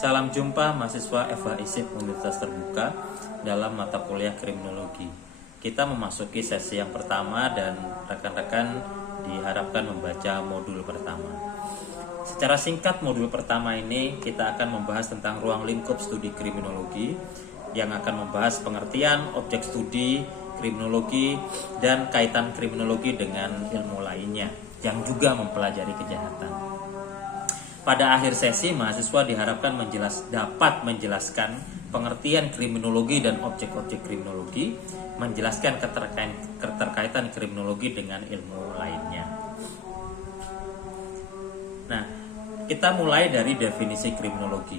Salam jumpa mahasiswa FH Universitas Terbuka dalam mata kuliah kriminologi. Kita memasuki sesi yang pertama dan rekan-rekan diharapkan membaca modul pertama. Secara singkat modul pertama ini kita akan membahas tentang ruang lingkup studi kriminologi yang akan membahas pengertian objek studi kriminologi dan kaitan kriminologi dengan ilmu lainnya yang juga mempelajari kejahatan. Pada akhir sesi, mahasiswa diharapkan dapat menjelaskan pengertian kriminologi dan objek-objek kriminologi, menjelaskan keterkaitan kriminologi dengan ilmu lainnya. Nah, kita mulai dari definisi kriminologi.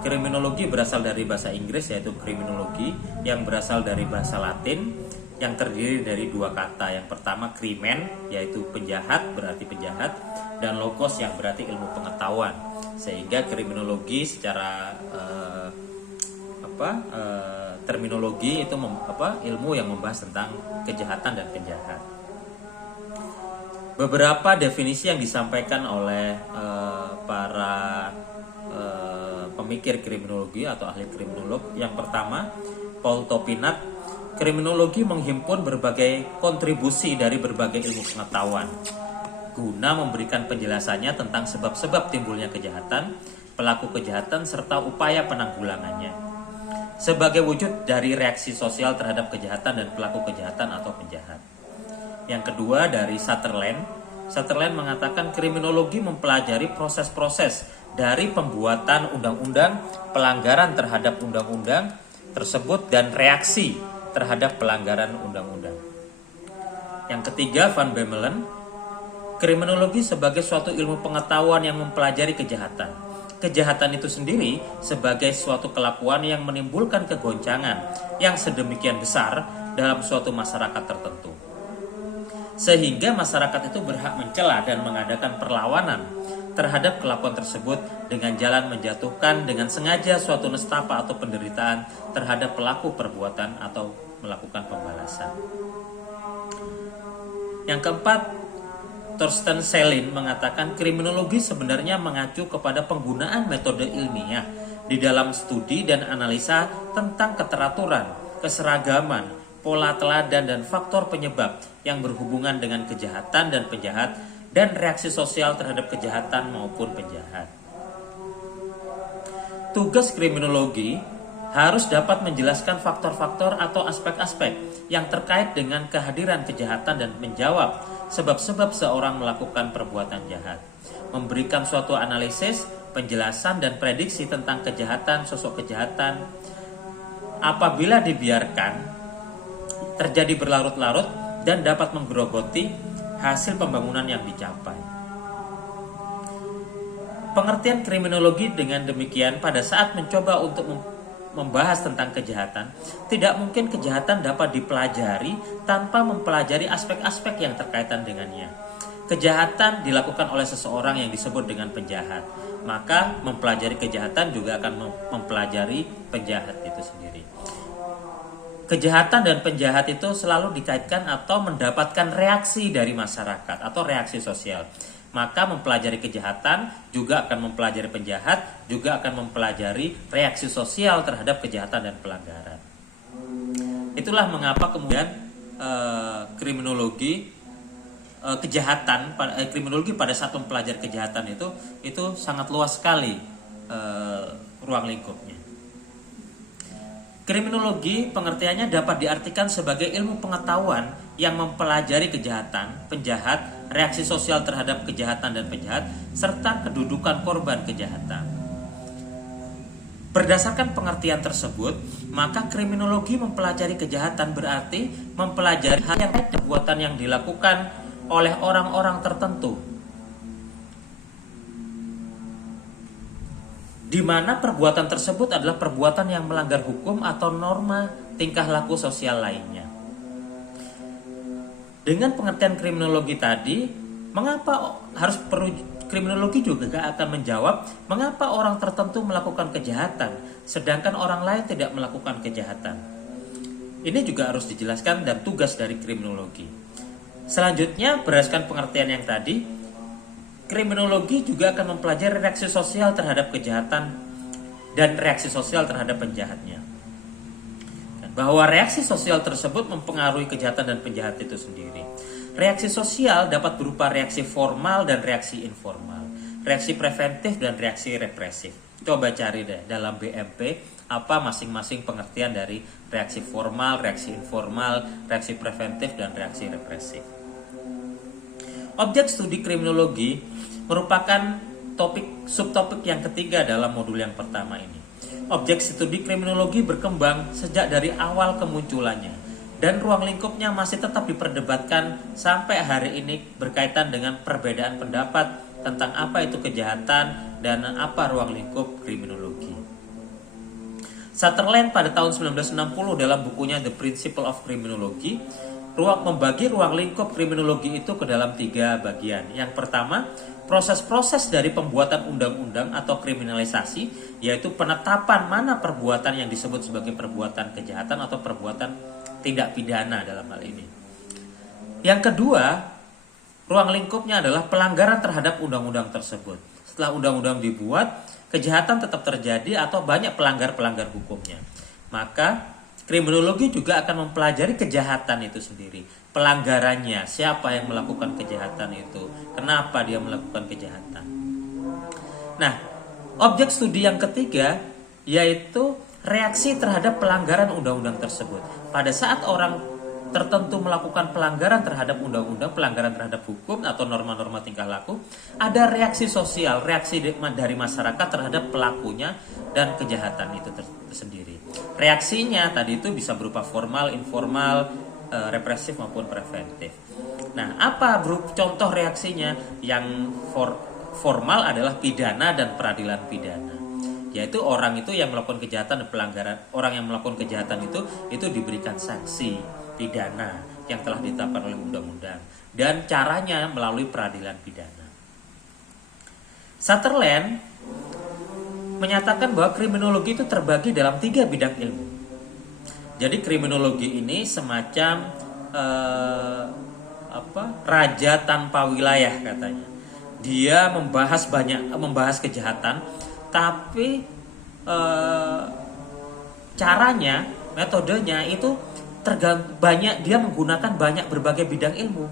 Kriminologi berasal dari bahasa Inggris yaitu kriminologi, yang berasal dari bahasa Latin yang terdiri dari dua kata. Yang pertama krimen, yaitu penjahat, berarti penjahat, dan logos yang berarti ilmu pengetahuan. Sehingga kriminologi secara terminologi itu ilmu yang membahas tentang kejahatan dan penjahat. Beberapa definisi yang disampaikan oleh para pemikir kriminologi atau ahli kriminolog. Yang pertama, Paul Topinat, kriminologi menghimpun berbagai kontribusi dari berbagai ilmu pengetahuan guna memberikan penjelasannya tentang sebab-sebab timbulnya kejahatan, pelaku kejahatan, serta upaya penanggulangannya sebagai wujud dari reaksi sosial terhadap kejahatan dan pelaku kejahatan atau penjahat. Yang kedua, dari Sutherland. Sutherland mengatakan kriminologi mempelajari proses-proses dari pembuatan undang-undang, pelanggaran terhadap undang-undang tersebut, dan reaksi terhadap pelanggaran undang-undang. Yang ketiga, Van Bemmelen, kriminologi sebagai suatu ilmu pengetahuan yang mempelajari kejahatan. Kejahatan itu sendiri sebagai suatu kelakuan yang menimbulkan kegoncangan yang sedemikian besar dalam suatu masyarakat tertentu, sehingga masyarakat itu berhak mencela dan mengadakan perlawanan terhadap kelakuan tersebut dengan jalan menjatuhkan dengan sengaja suatu nestapa atau penderitaan terhadap pelaku perbuatan atau melakukan pembalasan. Yang keempat, Thorsten Selin mengatakan kriminologi sebenarnya mengacu kepada penggunaan metode ilmiah di dalam studi dan analisa tentang keteraturan, keseragaman, pola teladan, dan faktor penyebab yang berhubungan dengan kejahatan dan penjahat, dan reaksi sosial terhadap kejahatan maupun penjahat. Tugas kriminologi harus dapat menjelaskan faktor-faktor atau aspek-aspek yang terkait dengan kehadiran kejahatan dan menjawab sebab-sebab seorang melakukan perbuatan jahat, memberikan suatu analisis, penjelasan, dan prediksi tentang kejahatan, sosok kejahatan. Apabila dibiarkan terjadi berlarut-larut dan dapat menggerogoti hasil pembangunan yang dicapai. Pengertian kriminologi dengan demikian pada saat mencoba untuk membahas tentang kejahatan, tidak mungkin kejahatan dapat dipelajari tanpa mempelajari aspek-aspek yang terkaitan dengannya. Kejahatan dilakukan oleh seseorang yang disebut dengan penjahat, maka mempelajari kejahatan juga akan mempelajari penjahat itu sendiri. Kejahatan dan penjahat itu selalu dikaitkan atau mendapatkan reaksi dari masyarakat atau reaksi sosial. Maka mempelajari kejahatan juga akan mempelajari penjahat, juga akan mempelajari reaksi sosial terhadap kejahatan dan pelanggaran. Itulah mengapa kemudian kriminologi pada saat mempelajari kejahatan itu sangat luas sekali ruang lingkupnya. Kriminologi pengertiannya dapat diartikan sebagai ilmu pengetahuan yang mempelajari kejahatan, penjahat, reaksi sosial terhadap kejahatan dan penjahat, serta kedudukan korban kejahatan. Berdasarkan pengertian tersebut, maka kriminologi mempelajari kejahatan berarti mempelajari hal yang perbuatan yang dilakukan oleh orang-orang tertentu, di mana perbuatan tersebut adalah perbuatan yang melanggar hukum atau norma tingkah laku sosial lainnya. Dengan pengertian kriminologi tadi, mengapa harus perlu kriminologi juga akan menjawab mengapa orang tertentu melakukan kejahatan sedangkan orang lain tidak melakukan kejahatan. Ini juga harus dijelaskan dan tugas dari kriminologi. Selanjutnya, berdasarkan pengertian yang tadi, kriminologi juga akan mempelajari reaksi sosial terhadap kejahatan dan reaksi sosial terhadap penjahatnya. Bahwa reaksi sosial tersebut mempengaruhi kejahatan dan penjahat itu sendiri. Reaksi sosial dapat berupa reaksi formal dan reaksi informal, reaksi preventif dan reaksi represif. Coba cari deh dalam BMP apa masing-masing pengertian dari reaksi formal, reaksi informal, reaksi preventif, dan reaksi represif. Objek studi kriminologi merupakan subtopik yang ketiga dalam modul yang pertama ini. Objek studi kriminologi berkembang sejak dari awal kemunculannya dan ruang lingkupnya masih tetap diperdebatkan sampai hari ini berkaitan dengan perbedaan pendapat tentang apa itu kejahatan dan apa ruang lingkup kriminologi. Sutherland pada tahun 1960 dalam bukunya The Principle of Criminology membagi ruang lingkup kriminologi itu ke dalam 3 bagian. Yang pertama, proses-proses dari pembuatan undang-undang atau kriminalisasi, yaitu penetapan mana perbuatan yang disebut sebagai perbuatan kejahatan atau perbuatan tindak pidana dalam hal ini. Yang kedua, ruang lingkupnya adalah pelanggaran terhadap undang-undang tersebut. Setelah undang-undang dibuat, kejahatan tetap terjadi atau banyak pelanggar-pelanggar hukumnya. Maka kriminologi juga akan mempelajari kejahatan itu sendiri, pelanggarannya, siapa yang melakukan kejahatan itu, kenapa dia melakukan kejahatan. Nah, objek studi yang ketiga yaitu reaksi terhadap pelanggaran undang-undang tersebut. Pada saat orang tertentu melakukan pelanggaran terhadap undang-undang, pelanggaran terhadap hukum atau norma-norma tingkah laku, ada reaksi sosial, reaksi dari masyarakat terhadap pelakunya dan kejahatan itu tersendiri. Reaksinya tadi itu bisa berupa formal, informal, represif maupun preventif. Nah, apa contoh reaksinya? Yang formal adalah pidana dan peradilan pidana. Yaitu orang itu yang melakukan kejahatan dan pelanggaran, orang yang melakukan kejahatan itu diberikan sanksi pidana yang telah ditetapkan oleh undang-undang dan caranya melalui peradilan pidana. Sutherland menyatakan bahwa kriminologi itu terbagi dalam 3 bidang ilmu. Jadi kriminologi ini semacam raja tanpa wilayah katanya. Dia membahas kejahatan, tapi caranya, metodenya itu dia menggunakan banyak berbagai bidang ilmu.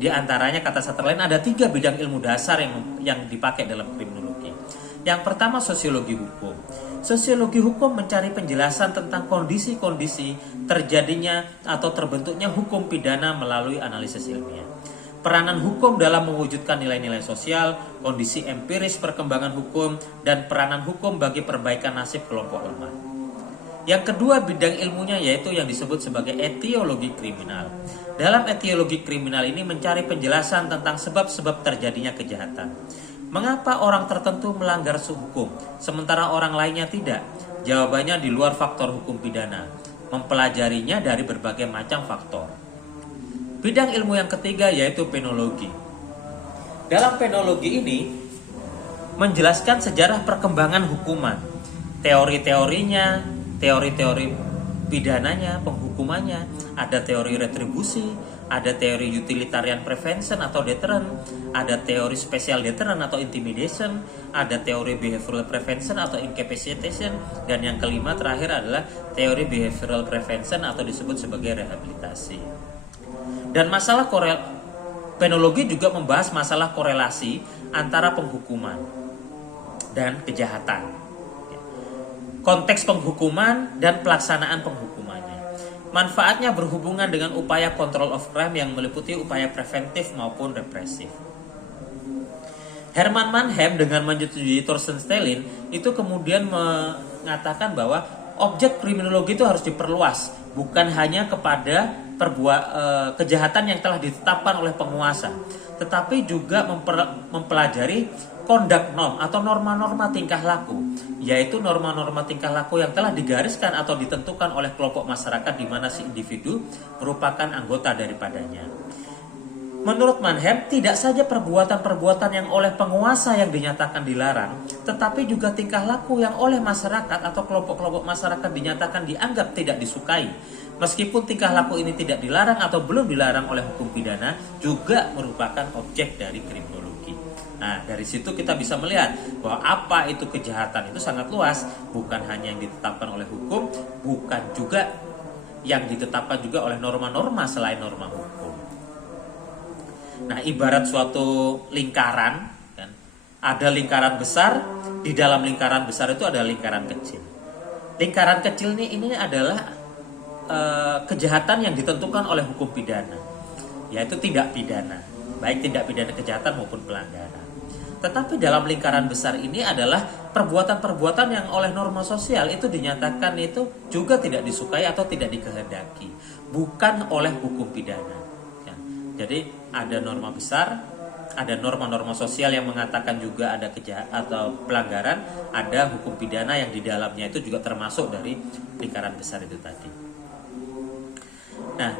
Di antaranya kata Sutherland ada 3 bidang ilmu dasar yang dipakai dalam kriminologi. Yang pertama sosiologi hukum. Sosiologi hukum mencari penjelasan tentang kondisi-kondisi terjadinya atau terbentuknya hukum pidana melalui analisis ilmiah. Peranan hukum dalam mewujudkan nilai-nilai sosial, kondisi empiris perkembangan hukum, dan peranan hukum bagi perbaikan nasib kelompok lemah. Yang kedua bidang ilmunya yaitu yang disebut sebagai etiologi kriminal. Dalam etiologi kriminal ini mencari penjelasan tentang sebab-sebab terjadinya kejahatan. Mengapa orang tertentu melanggar hukum, sementara orang lainnya tidak? Jawabannya di luar faktor hukum pidana. Mempelajarinya dari berbagai macam faktor. Bidang ilmu yang ketiga yaitu penologi. Dalam penologi ini menjelaskan sejarah perkembangan hukuman, teori-teorinya, teori-teori pidananya, penghukumannya, ada teori retribusi, ada teori utilitarian prevention atau deterrent, ada teori special deterrent atau intimidation, ada teori behavioral prevention atau incapacitation, dan yang kelima terakhir adalah teori behavioral prevention atau disebut sebagai rehabilitasi. Dan penologi juga membahas masalah korelasi antara penghukuman dan kejahatan, konteks penghukuman dan pelaksanaan penghukumannya. Manfaatnya berhubungan dengan upaya control of crime yang meliputi upaya preventif maupun represif. Herman Mannheim dengan menyetujui Thorsten Stehlen itu kemudian mengatakan bahwa objek kriminologi itu harus diperluas, bukan hanya kepada kejahatan yang telah ditetapkan oleh penguasa, tetapi juga mempelajari conduct norm atau norma-norma tingkah laku, yaitu norma-norma tingkah laku yang telah digariskan atau ditentukan oleh kelompok masyarakat di mana si individu merupakan anggota daripadanya. Menurut Mannheim, tidak saja perbuatan-perbuatan yang oleh penguasa yang dinyatakan dilarang, tetapi juga tingkah laku yang oleh masyarakat atau kelompok-kelompok masyarakat dinyatakan dianggap tidak disukai. Meskipun tingkah laku ini tidak dilarang atau belum dilarang oleh hukum pidana, juga merupakan objek dari kriminologi. Nah, dari situ kita bisa melihat bahwa apa itu kejahatan itu sangat luas, bukan hanya yang ditetapkan oleh hukum, bukan juga yang ditetapkan juga oleh norma-norma selain norma hukum. Nah, ibarat suatu lingkaran, kan? Ada lingkaran besar, di dalam lingkaran besar itu ada lingkaran kecil. Lingkaran kecil ini adalah kejahatan yang ditentukan oleh hukum pidana, yaitu tindak pidana, baik tindak pidana kejahatan maupun pelanggaran. Tetapi dalam lingkaran besar ini adalah perbuatan-perbuatan yang oleh norma sosial itu dinyatakan itu juga tidak disukai atau tidak dikehendaki, bukan oleh hukum pidana. Ya. Jadi ada norma besar, ada norma-norma sosial yang mengatakan juga ada kejahatan atau pelanggaran, ada hukum pidana yang di dalamnya itu juga termasuk dari lingkaran besar itu tadi. Nah,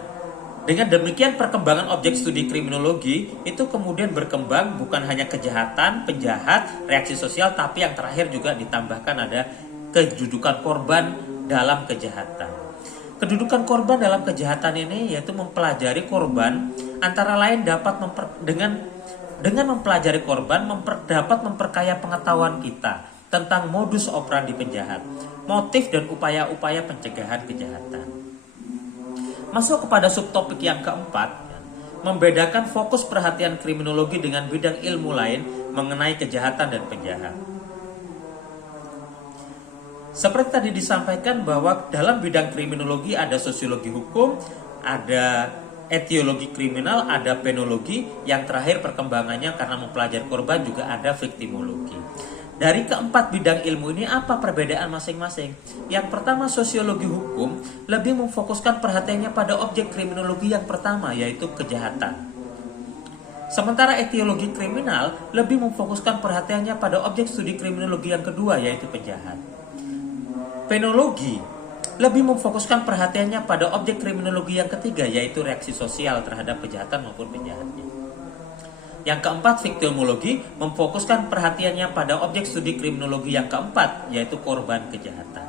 dengan demikian perkembangan objek studi kriminologi itu kemudian berkembang bukan hanya kejahatan, penjahat, reaksi sosial, tapi yang terakhir juga ditambahkan ada kedudukan korban dalam kejahatan. Kedudukan korban dalam kejahatan ini yaitu mempelajari korban antara lain dapat dengan mempelajari korban dapat memperkaya pengetahuan kita tentang modus operandi penjahat, motif dan upaya-upaya pencegahan kejahatan. Masuk kepada subtopik yang keempat, membedakan fokus perhatian kriminologi dengan bidang ilmu lain mengenai kejahatan dan penjahat. Seperti tadi disampaikan bahwa dalam bidang kriminologi ada sosiologi hukum, ada etiologi kriminal, ada penologi, yang terakhir perkembangannya karena mempelajari korban juga ada viktimologi. Dari keempat bidang ilmu ini apa perbedaan masing-masing? Yang pertama, sosiologi hukum lebih memfokuskan perhatiannya pada objek kriminologi yang pertama, yaitu kejahatan. Sementara etiologi kriminal lebih memfokuskan perhatiannya pada objek studi kriminologi yang kedua, yaitu penjahat. Penologi lebih memfokuskan perhatiannya pada objek kriminologi yang ketiga, yaitu reaksi sosial terhadap kejahatan maupun penjahatnya. Yang keempat, viktimologi memfokuskan perhatiannya pada objek studi kriminologi yang keempat, yaitu korban kejahatan.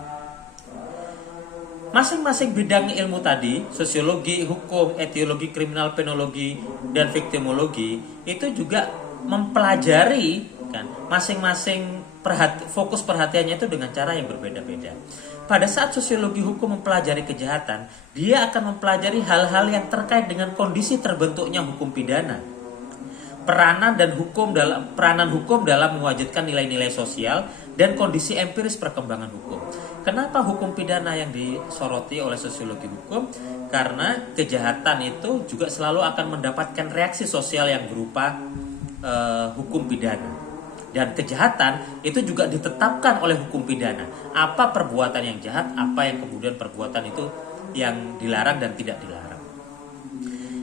Masing-masing bidang ilmu tadi, sosiologi, hukum, etiologi kriminal, penologi, dan viktimologi, itu juga mempelajari kan masing-masing fokus perhatiannya itu dengan cara yang berbeda-beda. Pada saat sosiologi hukum mempelajari kejahatan, dia akan mempelajari hal-hal yang terkait dengan kondisi terbentuknya hukum pidana, peranan hukum dalam mewujudkan nilai-nilai sosial dan kondisi empiris perkembangan hukum. Kenapa hukum pidana yang disoroti oleh sosiologi hukum? Karena kejahatan itu juga selalu akan mendapatkan reaksi sosial yang berupa hukum pidana. Dan kejahatan itu juga ditetapkan oleh hukum pidana. Apa perbuatan yang jahat, apa yang kemudian perbuatan itu yang dilarang dan tidak dilarang.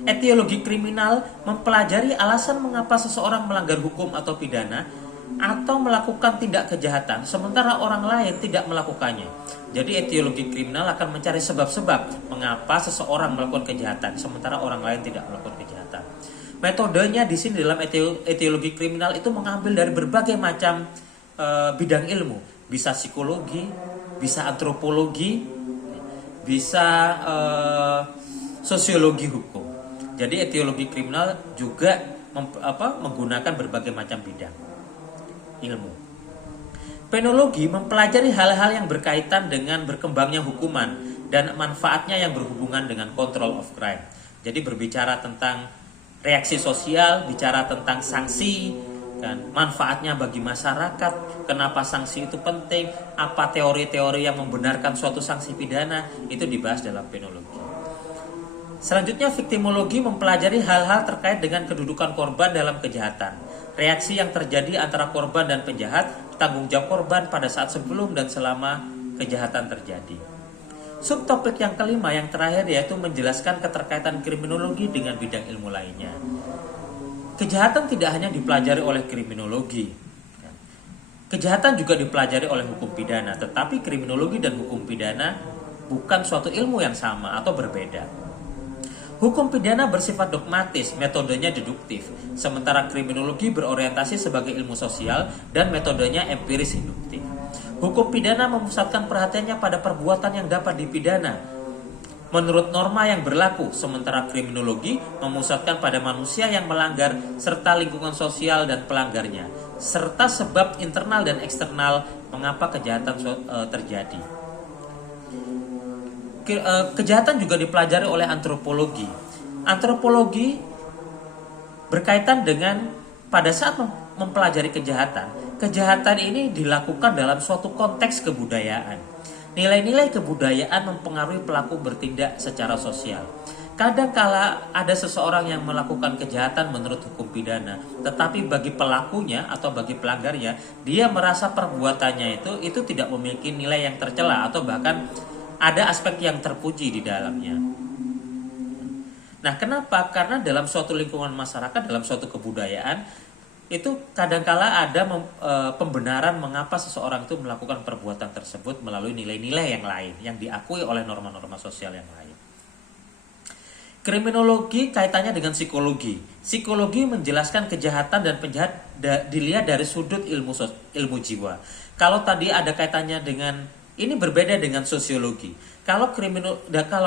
Etiologi kriminal mempelajari alasan mengapa seseorang melanggar hukum atau pidana atau melakukan tindak kejahatan sementara orang lain tidak melakukannya. Jadi etiologi kriminal akan mencari sebab-sebab mengapa seseorang melakukan kejahatan sementara orang lain tidak melakukan kejahatan. Metodenya di sini dalam etiologi kriminal itu mengambil dari berbagai macam bidang ilmu, bisa psikologi, bisa antropologi, bisa sosiologi hukum. Jadi etiologi kriminal juga menggunakan berbagai macam bidang ilmu. Penologi mempelajari hal-hal yang berkaitan dengan berkembangnya hukuman dan manfaatnya yang berhubungan dengan control of crime. Jadi berbicara tentang reaksi sosial, bicara tentang sanksi, kan, manfaatnya bagi masyarakat, kenapa sanksi itu penting, apa teori-teori yang membenarkan suatu sanksi pidana, itu dibahas dalam penologi. Selanjutnya, viktimologi mempelajari hal-hal terkait dengan kedudukan korban dalam kejahatan, reaksi yang terjadi antara korban dan penjahat, tanggung jawab korban pada saat sebelum dan selama kejahatan terjadi. Subtopik yang kelima, yang terakhir, yaitu menjelaskan keterkaitan kriminologi dengan bidang ilmu lainnya. Kejahatan tidak hanya dipelajari oleh kriminologi. Kejahatan juga dipelajari oleh hukum pidana, tetapi kriminologi dan hukum pidana bukan suatu ilmu yang sama atau berbeda. Hukum pidana bersifat dogmatis, metodenya deduktif, sementara kriminologi berorientasi sebagai ilmu sosial dan metodenya empiris induktif. Hukum pidana memusatkan perhatiannya pada perbuatan yang dapat dipidana, menurut norma yang berlaku, sementara kriminologi memusatkan pada manusia yang melanggar serta lingkungan sosial dan pelanggarnya, serta sebab internal dan eksternal mengapa kejahatan terjadi. Kejahatan juga dipelajari oleh antropologi. Antropologi berkaitan dengan pada saat mempelajari kejahatan ini dilakukan dalam suatu konteks kebudayaan. Nilai-nilai kebudayaan mempengaruhi pelaku bertindak secara sosial. Kadang-kala ada seseorang yang melakukan kejahatan menurut hukum pidana, tetapi bagi pelakunya atau bagi pelanggarnya, dia merasa perbuatannya itu tidak memiliki nilai yang tercela atau bahkan ada aspek yang terpuji di dalamnya. Nah, kenapa? Karena dalam suatu lingkungan masyarakat, dalam suatu kebudayaan, itu kadangkala ada pembenaran mengapa seseorang itu melakukan perbuatan tersebut melalui nilai-nilai yang lain yang diakui oleh norma-norma sosial yang lain. Kriminologi kaitannya dengan psikologi. Psikologi menjelaskan kejahatan dan penjahat dilihat dari sudut ilmu jiwa. Kalau tadi ada kaitannya dengan ini berbeda dengan sosiologi. Kalau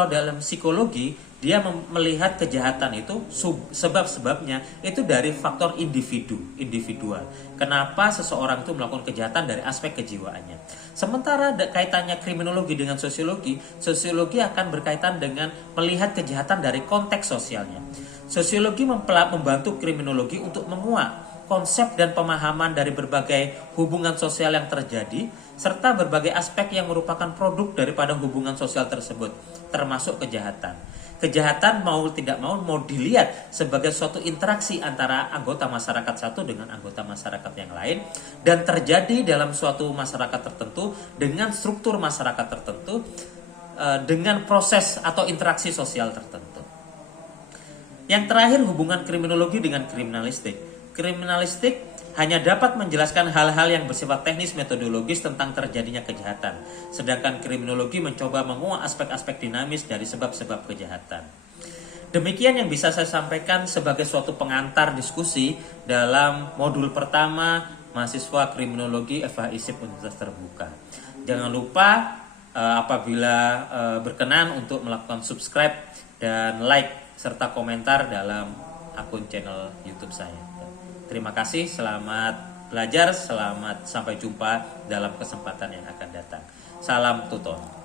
dalam psikologi dia melihat kejahatan itu sebab-sebabnya itu dari faktor individual. Kenapa seseorang itu melakukan kejahatan dari aspek kejiwaannya. Sementara kaitannya kriminologi dengan sosiologi akan berkaitan dengan melihat kejahatan dari konteks sosialnya. Sosiologi membantu kriminologi untuk menguak konsep dan pemahaman dari berbagai hubungan sosial yang terjadi, serta berbagai aspek yang merupakan produk daripada hubungan sosial tersebut, termasuk kejahatan. Kejahatan mau tidak mau dilihat sebagai suatu interaksi antara anggota masyarakat satu dengan anggota masyarakat yang lain, dan terjadi dalam suatu masyarakat tertentu dengan struktur masyarakat tertentu, dengan proses atau interaksi sosial tertentu. Yang terakhir, hubungan kriminologi dengan kriminalistik. Kriminalistik hanya dapat menjelaskan hal-hal yang bersifat teknis metodologis tentang terjadinya kejahatan, sedangkan kriminologi mencoba menguak aspek-aspek dinamis dari sebab-sebab kejahatan. Demikian yang bisa saya sampaikan sebagai suatu pengantar diskusi dalam modul pertama mahasiswa kriminologi FH/ISIP Universitas Terbuka. Jangan lupa apabila berkenan untuk melakukan subscribe dan like serta komentar dalam akun channel YouTube saya. Terima kasih, selamat belajar, selamat sampai jumpa dalam kesempatan yang akan datang. Salam tutor.